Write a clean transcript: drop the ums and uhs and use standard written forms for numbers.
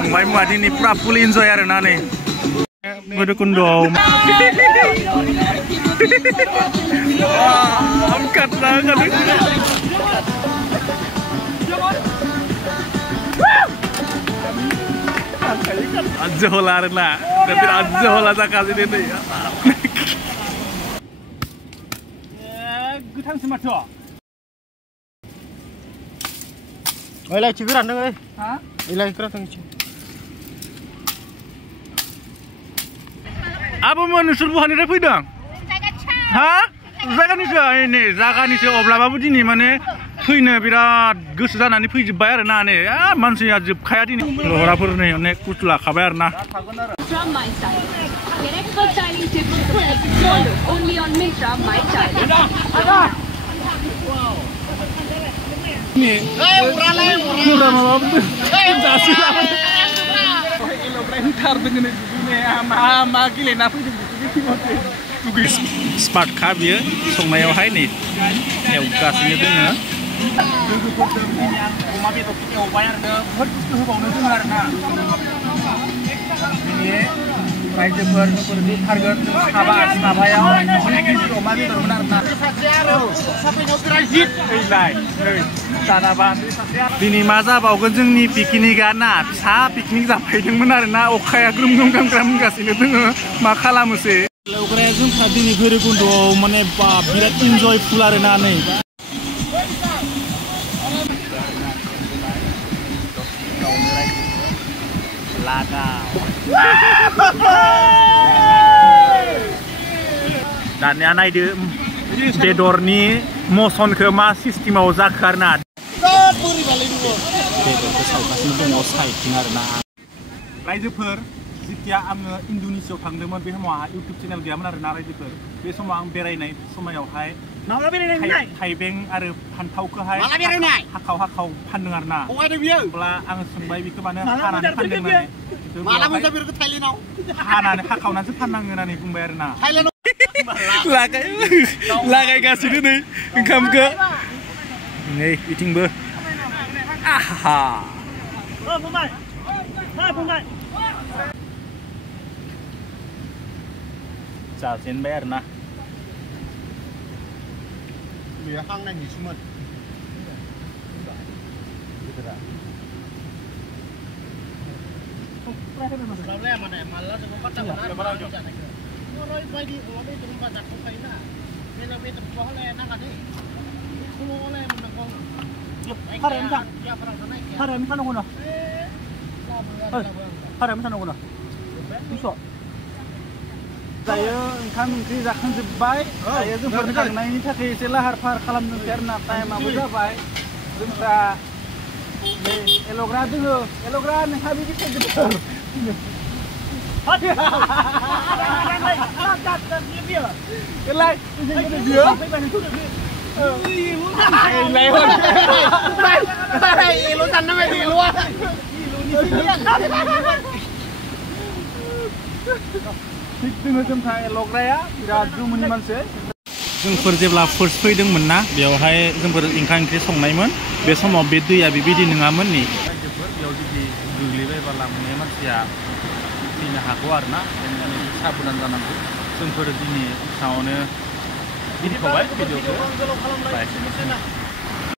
फंबाय मुवा दिनै पुरा फुल इन्जय आरोना नै भैरबकुन्द'आव जोहला आरोना बिराद जोहला जागासिनो नै गोथांसो माथो ओइलाय थिग रानदों ओइ हा ओइलाय गोराथों आबोमोन नोंसोर बहानिफ्राय फैदों हा जायगानिसो नै जायगानिसो अब्लाबाबो दिनै माने फैनो बिराद गोसो जानानै फैजोब्बाय आरोना नै मानसिया जोबखाया दिनै लहराफोर नै अनेक बुस्थु लाखाबाय आरोना स्मार्ट खा बियो संनायावहाय नै एवगासिनो दोङो अमा बेदरखौ एवबाय आरो बुहुद बुस्थु होबावनो दोङो आरोना दिनै रायजोफोर जोंफोर थारगोन माबायाव अनेक अमा बेदरमोन आरोना दिनै मा जाबावगोन जोंनि पिकनिकआ ना फिसा पिकनिक जाफैदोंमोन आरोना अखाया ग्रोम ग्रोम ग्राम ग्राम होगासिनो दोङो मा खालामोसै लोगोफोरा जोंहा दिनै भैरबकुन्द'आव माने बिराद इन्जयफुल आरोना नै दानिया नायदो बेदरनि मसनखौ मा सिस्टेमाव जाखो आरोना बेदरखौ सावगासिनो दङ साइडथिं आरोना रायजोफोर जेथिया आङो इन्ड'नेसियाव थांदोंमोन बे समाव इउटुब चेनेल गैयामोन आरोना रायजोफोर बे समाव आं बेरायनाय समायावहाय थाइबें आरो फान्थावखौहाय हाखाव हाखाव फानदों आरोना अब्ला आङो सोंबाय बेखौ मानो हानानै फानदों हानानै हाखावनानैसो फाननाङो होननानै बुंबाय आरोना लागायगासिनो नै ओंखामखौ नै बिथिंबो आहा जाजेनबाय आरोना बेयो हांनायनिसोमोन दायो ओंखाम ओंख्रि जाखांजोब्बाय दायो जोंफोर थांनायनि थाखाय एसे लाहार फाहार खालामनोसै आरोना टाइमाबो जाबाय जोंफ्रा नै एल'ग्रा दोङो एल'ग्रा नोंहा बिदि फैजोबदों जोंहा एल'ग्राया बिराद जुमुनि मानसि जोंफोर जेब्ला फार्स्ट फैदोंमोन ना बेयावहाय जोंफोर ओंखाम ओंख्रि संनायमोन बे समाव बे दैया बेबायदि नङामोन नि बेयाव जुदि गोग्लैबायबा माने मानसिया थैनो हागौ आरोना बेनिखायनो साबधान जानांगौ जोंफोर दिनै सायावनो दोनथ'बाय भिडिअखौ